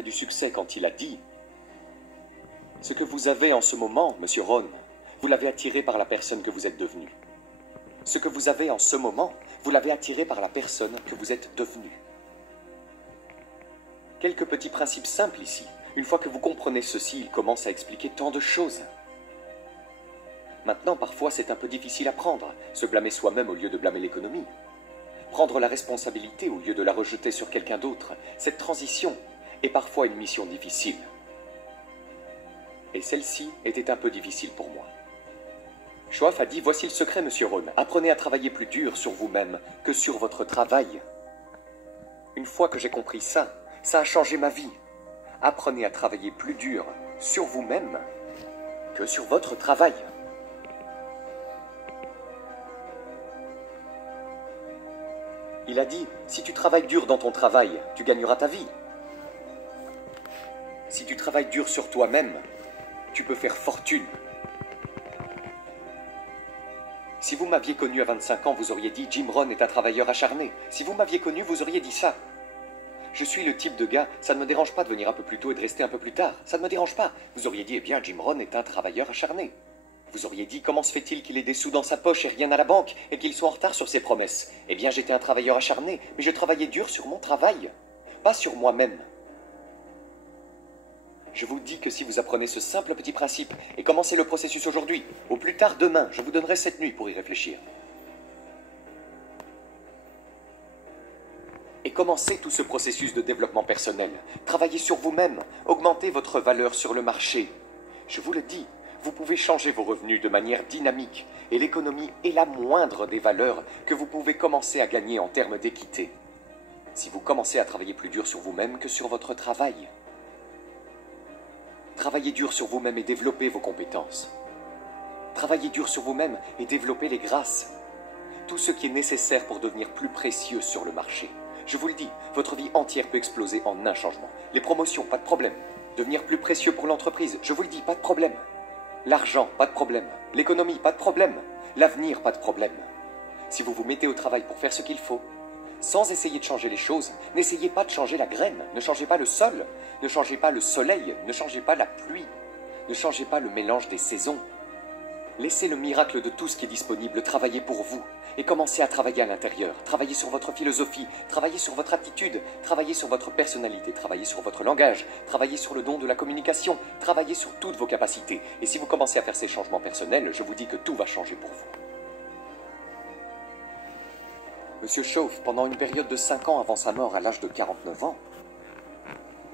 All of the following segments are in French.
du succès quand il a dit « Ce que vous avez en ce moment, monsieur Ron, vous l'avez attiré par la personne que vous êtes devenu. Ce que vous avez en ce moment, vous l'avez attiré par la personne que vous êtes devenu. » Quelques petits principes simples ici. Une fois que vous comprenez ceci, il commence à expliquer tant de choses. Maintenant, parfois, c'est un peu difficile à prendre, se blâmer soi-même au lieu de blâmer l'économie. Prendre la responsabilité au lieu de la rejeter sur quelqu'un d'autre. Cette transition est parfois une mission difficile. Et celle-ci était un peu difficile pour moi. Schwab a dit « Voici le secret, monsieur Ron. Apprenez à travailler plus dur sur vous-même que sur votre travail. » Une fois que j'ai compris ça, ça a changé ma vie. Apprenez à travailler plus dur sur vous-même que sur votre travail. Il a dit, si tu travailles dur dans ton travail, tu gagneras ta vie. Si tu travailles dur sur toi-même, tu peux faire fortune. Si vous m'aviez connu à 25 ans, vous auriez dit, Jim Rohn est un travailleur acharné. Si vous m'aviez connu, vous auriez dit ça. Je suis le type de gars, ça ne me dérange pas de venir un peu plus tôt et de rester un peu plus tard. Ça ne me dérange pas. Vous auriez dit, eh bien, Jim Rohn est un travailleur acharné. Vous auriez dit, comment se fait-il qu'il ait des sous dans sa poche et rien à la banque, et qu'il soit en retard sur ses promesses? Eh bien, j'étais un travailleur acharné, mais je travaillais dur sur mon travail, pas sur moi-même. Je vous dis que si vous apprenez ce simple petit principe, et commencez le processus aujourd'hui, au plus tard demain, je vous donnerai cette nuit pour y réfléchir. Et commencez tout ce processus de développement personnel. Travaillez sur vous-même, augmentez votre valeur sur le marché. Je vous le dis, vous pouvez changer vos revenus de manière dynamique, et l'économie est la moindre des valeurs que vous pouvez commencer à gagner en termes d'équité. Si vous commencez à travailler plus dur sur vous-même que sur votre travail. Travaillez dur sur vous-même et développez vos compétences. Travaillez dur sur vous-même et développez les grâces. Tout ce qui est nécessaire pour devenir plus précieux sur le marché. Je vous le dis, votre vie entière peut exploser en un changement. Les promotions, pas de problème. Devenir plus précieux pour l'entreprise, je vous le dis, pas de problème. L'argent, pas de problème. L'économie, pas de problème. L'avenir, pas de problème. Si vous vous mettez au travail pour faire ce qu'il faut, sans essayer de changer les choses, n'essayez pas de changer la graine, ne changez pas le sol, ne changez pas le soleil, ne changez pas la pluie, ne changez pas le mélange des saisons. Laissez le miracle de tout ce qui est disponible travailler pour vous et commencez à travailler à l'intérieur. Travaillez sur votre philosophie, travaillez sur votre attitude, travaillez sur votre personnalité, travaillez sur votre langage, travaillez sur le don de la communication, travaillez sur toutes vos capacités. Et si vous commencez à faire ces changements personnels, je vous dis que tout va changer pour vous. Monsieur Schwab, pendant une période de 5 ans avant sa mort à l'âge de 49 ans,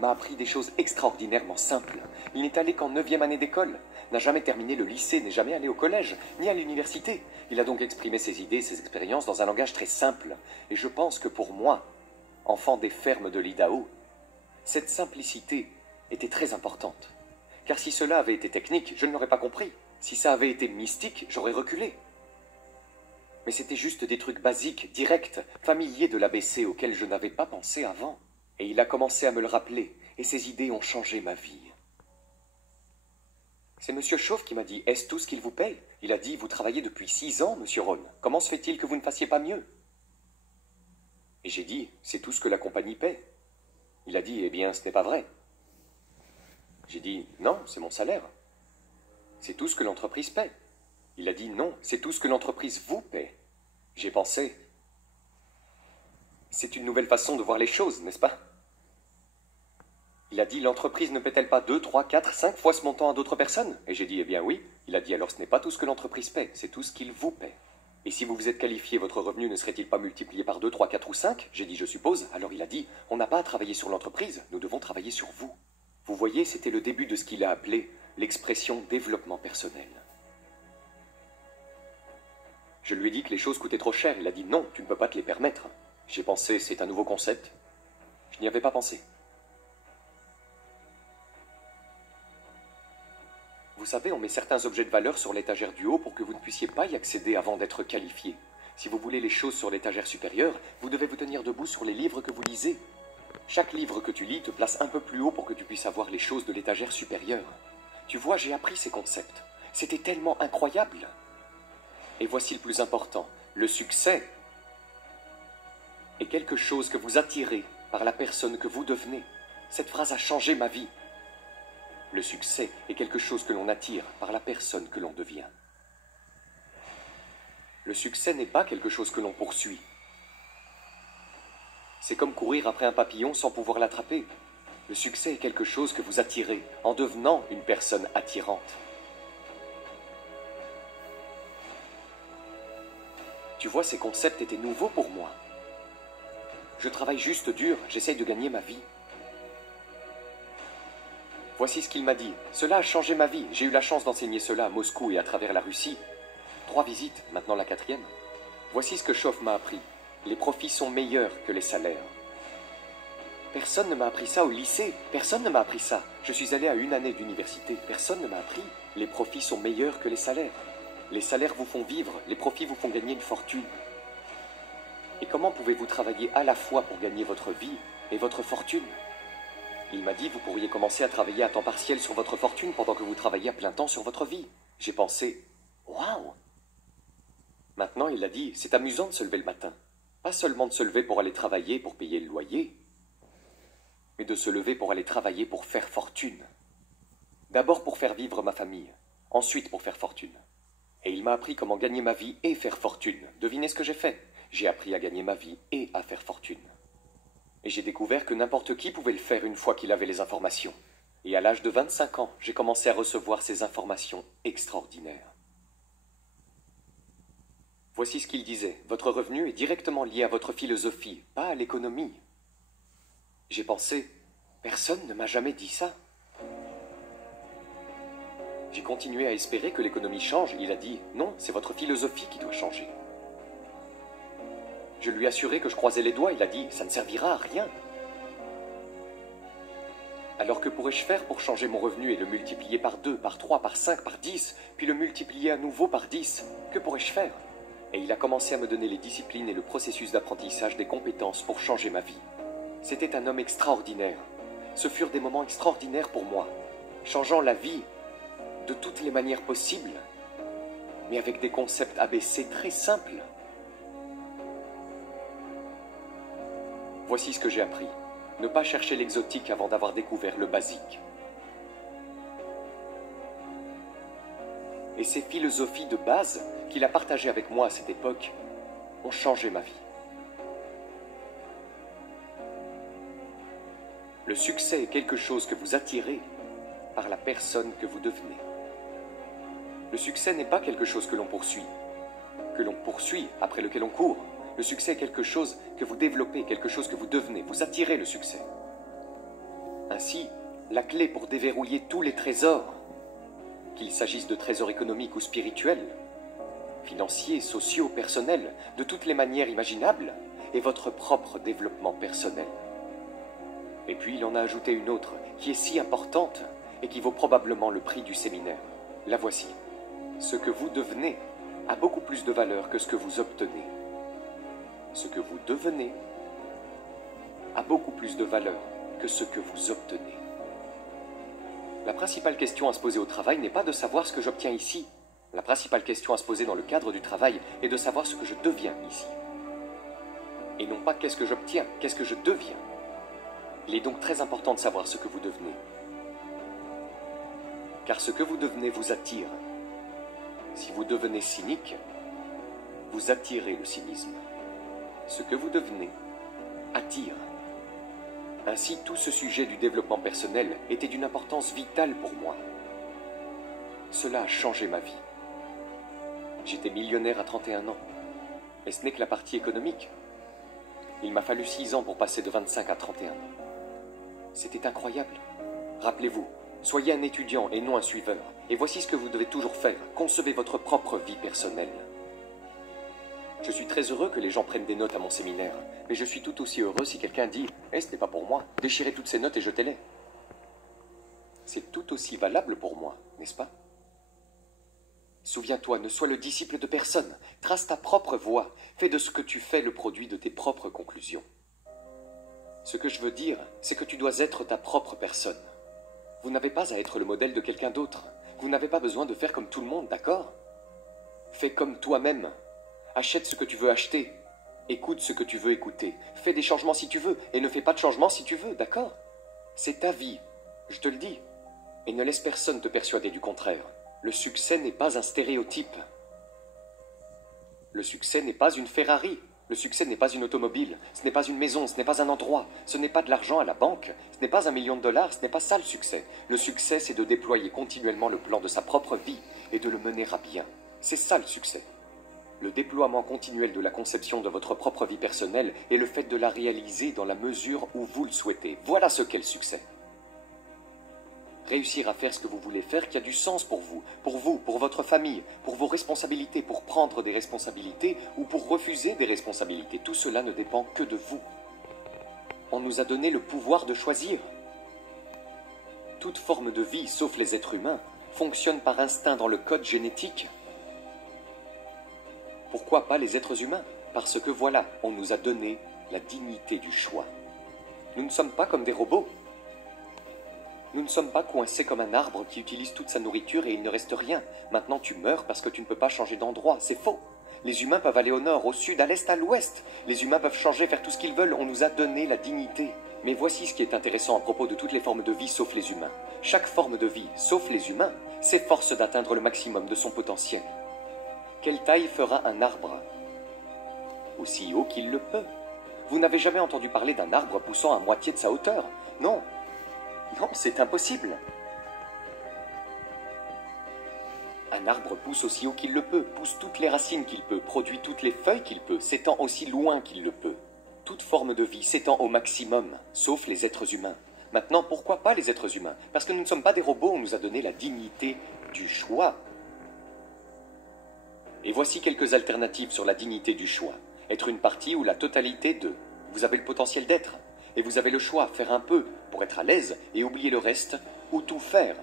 m'a appris des choses extraordinairement simples. Il n'est allé qu'en 9e année d'école, n'a jamais terminé le lycée, n'est jamais allé au collège, ni à l'université. Il a donc exprimé ses idées, ses expériences dans un langage très simple. Et je pense que pour moi, enfant des fermes de l'Idaho, cette simplicité était très importante. Car si cela avait été technique, je ne l'aurais pas compris. Si ça avait été mystique, j'aurais reculé. Mais c'était juste des trucs basiques, directs, familiers de l'ABC auxquels je n'avais pas pensé avant. Et il a commencé à me le rappeler, et ses idées ont changé ma vie. C'est Monsieur Schwab qui m'a dit, est-ce tout ce qu'il vous paye? Il a dit, vous travaillez depuis 6 ans, Monsieur Ron. Comment se fait-il que vous ne fassiez pas mieux? Et j'ai dit, c'est tout ce que la compagnie paie. Il a dit, eh bien, ce n'est pas vrai. J'ai dit, non, c'est mon salaire. C'est tout ce que l'entreprise paie. Il a dit, non, c'est tout ce que l'entreprise vous paie. J'ai pensé, c'est une nouvelle façon de voir les choses, n'est-ce pas? Il a dit, l'entreprise ne paie-t-elle pas 2, 3, 4, 5 fois ce montant à d'autres personnes? Et j'ai dit, eh bien oui. Il a dit, alors ce n'est pas tout ce que l'entreprise paie, c'est tout ce qu'il vous paie. Et si vous vous êtes qualifié, votre revenu ne serait-il pas multiplié par 2, 3, 4 ou 5? J'ai dit, je suppose. Alors il a dit, on n'a pas à travailler sur l'entreprise, nous devons travailler sur vous. Vous voyez, c'était le début de ce qu'il a appelé l'expression développement personnel. Je lui ai dit que les choses coûtaient trop cher. Il a dit, non, tu ne peux pas te les permettre. J'ai pensé, c'est un nouveau concept. Je n'y avais pas pensé. Vous savez, on met certains objets de valeur sur l'étagère du haut pour que vous ne puissiez pas y accéder avant d'être qualifié. Si vous voulez les choses sur l'étagère supérieure, vous devez vous tenir debout sur les livres que vous lisez. Chaque livre que tu lis te place un peu plus haut pour que tu puisses avoir les choses de l'étagère supérieure. Tu vois, j'ai appris ces concepts. C'était tellement incroyable. Et voici le plus important, le succès est quelque chose que vous attirez par la personne que vous devenez. Cette phrase a changé ma vie. Le succès est quelque chose que l'on attire par la personne que l'on devient. Le succès n'est pas quelque chose que l'on poursuit. C'est comme courir après un papillon sans pouvoir l'attraper. Le succès est quelque chose que vous attirez en devenant une personne attirante. Tu vois, ces concepts étaient nouveaux pour moi. Je travaille juste dur, j'essaye de gagner ma vie. Voici ce qu'il m'a dit. Cela a changé ma vie. J'ai eu la chance d'enseigner cela à Moscou et à travers la Russie. 3 visites, maintenant la 4e. Voici ce que Shoff m'a appris. Les profits sont meilleurs que les salaires. Personne ne m'a appris ça au lycée. Personne ne m'a appris ça. Je suis allé à 1 année d'université. Personne ne m'a appris. Les profits sont meilleurs que les salaires. Les salaires vous font vivre. Les profits vous font gagner une fortune. Et comment pouvez-vous travailler à la fois pour gagner votre vie et votre fortune? Il m'a dit, vous pourriez commencer à travailler à temps partiel sur votre fortune pendant que vous travaillez à plein temps sur votre vie. J'ai pensé, waouh! Maintenant, il a dit, c'est amusant de se lever le matin. Pas seulement de se lever pour aller travailler pour payer le loyer, mais de se lever pour aller travailler pour faire fortune. D'abord pour faire vivre ma famille, ensuite pour faire fortune. Et il m'a appris comment gagner ma vie et faire fortune. Devinez ce que j'ai fait? J'ai appris à gagner ma vie et à faire fortune. Et j'ai découvert que n'importe qui pouvait le faire une fois qu'il avait les informations. Et à l'âge de 25 ans, j'ai commencé à recevoir ces informations extraordinaires. Voici ce qu'il disait. Votre revenu est directement lié à votre philosophie, pas à l'économie. J'ai pensé, personne ne m'a jamais dit ça. J'ai continué à espérer que l'économie change. Il a dit, non, c'est votre philosophie qui doit changer. Je lui ai assuré que je croisais les doigts. Il a dit, ça ne servira à rien. Alors que pourrais-je faire pour changer mon revenu et le multiplier par 2, par 3, par 5, par 10, puis le multiplier à nouveau par 10? Que pourrais-je faire? Et il a commencé à me donner les disciplines et le processus d'apprentissage des compétences pour changer ma vie. C'était un homme extraordinaire. Ce furent des moments extraordinaires pour moi, changeant la vie de toutes les manières possibles, mais avec des concepts ABC très simples. Voici ce que j'ai appris. Ne pas chercher l'exotique avant d'avoir découvert le basique. Et ces philosophies de base qu'il a partagées avec moi à cette époque ont changé ma vie. Le succès est quelque chose que vous attirez par la personne que vous devenez. Le succès n'est pas quelque chose que l'on poursuit, après lequel on court. Le succès est quelque chose que vous développez, quelque chose que vous devenez. Vous attirez le succès. Ainsi, la clé pour déverrouiller tous les trésors, qu'il s'agisse de trésors économiques ou spirituels, financiers, sociaux, personnels, de toutes les manières imaginables, est votre propre développement personnel. Et puis il en a ajouté une autre, qui est si importante et qui vaut probablement le prix du séminaire. La voici. Ce que vous devenez a beaucoup plus de valeur que ce que vous obtenez. Ce que vous devenez a beaucoup plus de valeur que ce que vous obtenez. La principale question à se poser au travail n'est pas de savoir ce que j'obtiens ici. La principale question à se poser dans le cadre du travail est de savoir ce que je deviens ici. Et non pas qu'est-ce que j'obtiens, qu'est-ce que je deviens. Il est donc très important de savoir ce que vous devenez. Car ce que vous devenez vous attire. Si vous devenez cynique, vous attirez le cynisme. Ce que vous devenez attire. Ainsi, tout ce sujet du développement personnel était d'une importance vitale pour moi. Cela a changé ma vie. J'étais millionnaire à 31 ans. Et ce n'est que la partie économique. Il m'a fallu 6 ans pour passer de 25 à 31 ans. C'était incroyable. Rappelez-vous, soyez un étudiant et non un suiveur. Et voici ce que vous devez toujours faire. Concevez votre propre vie personnelle. Je suis très heureux que les gens prennent des notes à mon séminaire, mais je suis tout aussi heureux si quelqu'un dit « Eh, ce n'est pas pour moi, déchirez toutes ces notes et jetez-les ». C'est tout aussi valable pour moi, n'est-ce pas? Souviens-toi, ne sois le disciple de personne, trace ta propre voie, fais de ce que tu fais le produit de tes propres conclusions. Ce que je veux dire, c'est que tu dois être ta propre personne. Vous n'avez pas à être le modèle de quelqu'un d'autre, vous n'avez pas besoin de faire comme tout le monde, d'accord? Fais comme toi-même. Achète ce que tu veux acheter. Écoute ce que tu veux écouter. Fais des changements si tu veux, et ne fais pas de changements si tu veux, d'accord? C'est ta vie, je te le dis. Et ne laisse personne te persuader du contraire. Le succès n'est pas un stéréotype. Le succès n'est pas une Ferrari. Le succès n'est pas une automobile. Ce n'est pas une maison, ce n'est pas un endroit. Ce n'est pas de l'argent à la banque. Ce n'est pas $1 million. Ce n'est pas ça le succès. Le succès, c'est de déployer continuellement le plan de sa propre vie et de le mener à bien. C'est ça le succès. Le déploiement continuel de la conception de votre propre vie personnelle et le fait de la réaliser dans la mesure où vous le souhaitez. Voilà ce qu'est le succès. Réussir à faire ce que vous voulez faire qui a du sens pour vous, pour votre famille, pour vos responsabilités, pour prendre des responsabilités ou pour refuser des responsabilités. Tout cela ne dépend que de vous. On nous a donné le pouvoir de choisir. Toute forme de vie, sauf les êtres humains, fonctionne par instinct dans le code génétique. Pourquoi pas les êtres humains? Parce que voilà, on nous a donné la dignité du choix. Nous ne sommes pas comme des robots. Nous ne sommes pas coincés comme un arbre qui utilise toute sa nourriture et il ne reste rien. Maintenant tu meurs parce que tu ne peux pas changer d'endroit. C'est faux. Les humains peuvent aller au nord, au sud, à l'est, à l'ouest. Les humains peuvent changer, faire tout ce qu'ils veulent. On nous a donné la dignité. Mais voici ce qui est intéressant à propos de toutes les formes de vie sauf les humains. Chaque forme de vie, sauf les humains, s'efforce d'atteindre le maximum de son potentiel. Quelle taille fera un arbre? Aussi haut qu'il le peut. Vous n'avez jamais entendu parler d'un arbre poussant à moitié de sa hauteur? Non. Non, c'est impossible. Un arbre pousse aussi haut qu'il le peut, pousse toutes les racines qu'il peut, produit toutes les feuilles qu'il peut, s'étend aussi loin qu'il le peut. Toute forme de vie s'étend au maximum, sauf les êtres humains. Maintenant, pourquoi pas les êtres humains? Parce que nous ne sommes pas des robots, on nous a donné la dignité du choix. Et voici quelques alternatives sur la dignité du choix. Être une partie ou la totalité de. Vous avez le potentiel d'être. Et vous avez le choix, faire un peu pour être à l'aise et oublier le reste, ou tout faire.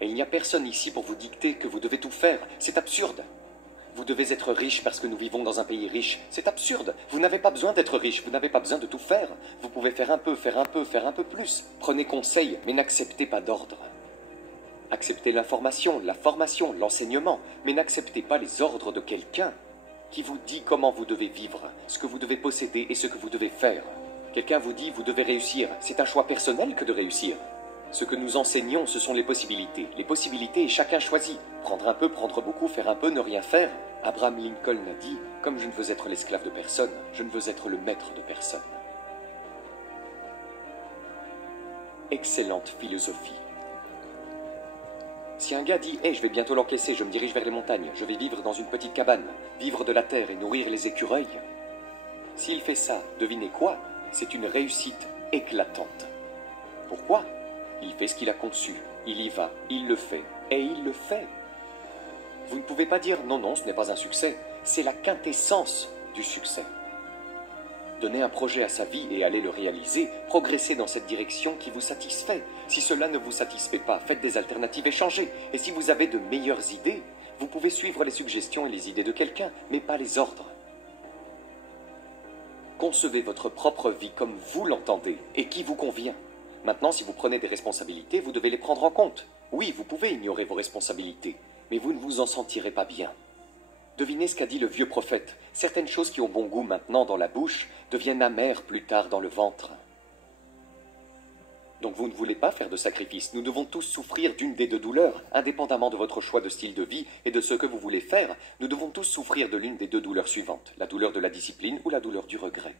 Et il n'y a personne ici pour vous dicter que vous devez tout faire. C'est absurde. Vous devez être riche parce que nous vivons dans un pays riche. C'est absurde. Vous n'avez pas besoin d'être riche, vous n'avez pas besoin de tout faire. Vous pouvez faire un peu, faire un peu, faire un peu plus. Prenez conseil, mais n'acceptez pas d'ordre. Acceptez l'information, la formation, l'enseignement, mais n'acceptez pas les ordres de quelqu'un qui vous dit comment vous devez vivre, ce que vous devez posséder et ce que vous devez faire. Quelqu'un vous dit « vous devez réussir ». C'est un choix personnel que de réussir. Ce que nous enseignons, ce sont les possibilités. Les possibilités, et chacun choisit. Prendre un peu, prendre beaucoup, faire un peu, ne rien faire. Abraham Lincoln a dit « Comme je ne veux être l'esclave de personne, je ne veux être le maître de personne ». Excellente philosophie. Si un gars dit « Hey, je vais bientôt l'encaisser, je me dirige vers les montagnes, je vais vivre dans une petite cabane, vivre de la terre et nourrir les écureuils », s'il fait ça, devinez quoi? C'est une réussite éclatante. Pourquoi? Il fait ce qu'il a conçu, il y va, il le fait, et il le fait. Vous ne pouvez pas dire « Non, non, ce n'est pas un succès », c'est la quintessence du succès. Donner un projet à sa vie et aller le réaliser, progresser dans cette direction qui vous satisfait. Si cela ne vous satisfait pas, faites des alternatives et changez. Et si vous avez de meilleures idées, vous pouvez suivre les suggestions et les idées de quelqu'un, mais pas les ordres. Concevez votre propre vie comme vous l'entendez et qui vous convient. Maintenant, si vous prenez des responsabilités, vous devez les prendre en compte. Oui, vous pouvez ignorer vos responsabilités, mais vous ne vous en sentirez pas bien. Devinez ce qu'a dit le vieux prophète. Certaines choses qui ont bon goût maintenant dans la bouche deviennent amères plus tard dans le ventre. Donc vous ne voulez pas faire de sacrifice. Nous devons tous souffrir d'une des deux douleurs. Indépendamment de votre choix de style de vie et de ce que vous voulez faire, nous devons tous souffrir de l'une des deux douleurs suivantes. La douleur de la discipline ou la douleur du regret.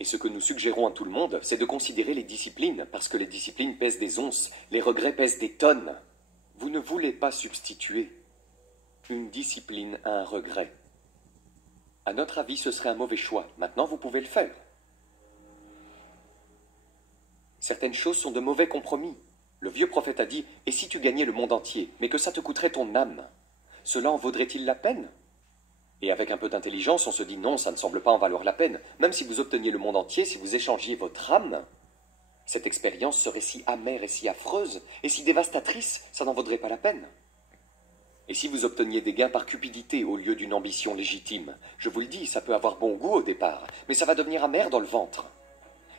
Et ce que nous suggérons à tout le monde, c'est de considérer les disciplines, parce que les disciplines pèsent des onces, les regrets pèsent des tonnes. Vous ne voulez pas substituer une discipline à un regret. À notre avis, ce serait un mauvais choix. Maintenant, vous pouvez le faire. Certaines choses sont de mauvais compromis. Le vieux prophète a dit « Et si tu gagnais le monde entier, mais que ça te coûterait ton âme, cela en vaudrait-il la peine ?» Et avec un peu d'intelligence, on se dit « Non, ça ne semble pas en valoir la peine. Même si vous obteniez le monde entier, si vous échangiez votre âme, cette expérience serait si amère et si affreuse, et si dévastatrice, ça n'en vaudrait pas la peine. » Et si vous obteniez des gains par cupidité au lieu d'une ambition légitime, je vous le dis, ça peut avoir bon goût au départ, mais ça va devenir amer dans le ventre.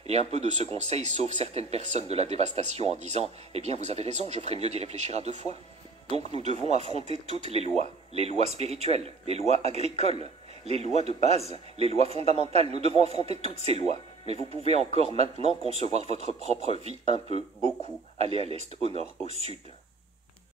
Et un peu de ce conseil sauve certaines personnes de la dévastation en disant « Eh bien, vous avez raison, je ferais mieux d'y réfléchir à deux fois. » Donc nous devons affronter toutes les lois spirituelles, les lois agricoles, les lois de base, les lois fondamentales. Nous devons affronter toutes ces lois, Mais vous pouvez encore maintenant concevoir votre propre vie un peu, beaucoup, aller à l'est, au nord, au sud.